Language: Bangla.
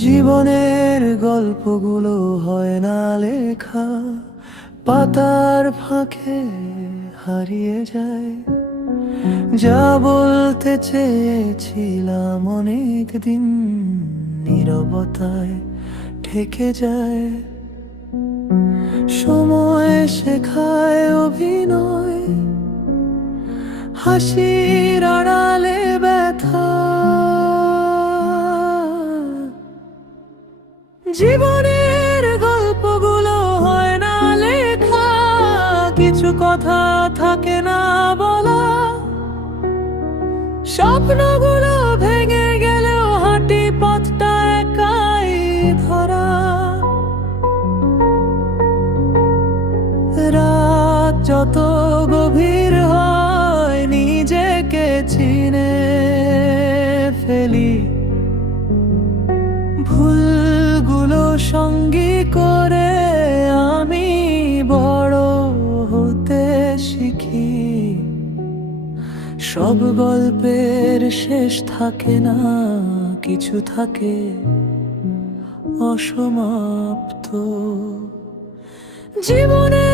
জীবনের গল্পগুলো হয় না লেখা, পাতার ফাঁকে হারিয়ে যায়। যা বলতে চেয়েছিলাম অনেক দিন নীরবতায় ঠেকে যায়। সময় শেখায় অভিনয়, হাসির আড়ালে ব্যথা। জীবনের গল্পগুলো হয় না লেখা, কিছু কথা থাকে না বলা। স্বপ্নগুলো ভেঙে গেলেও হাঁটি পথটা একাই ধরা। রাত যত গভীর হয় নিজেকে চিনে ফেলি, ভুলগুলো সঙ্গী করে আমি বড় হতে শিখি। সব গল্পের শেষ থাকে না, কিছু থাকে অসমাপ্ত। জীবনে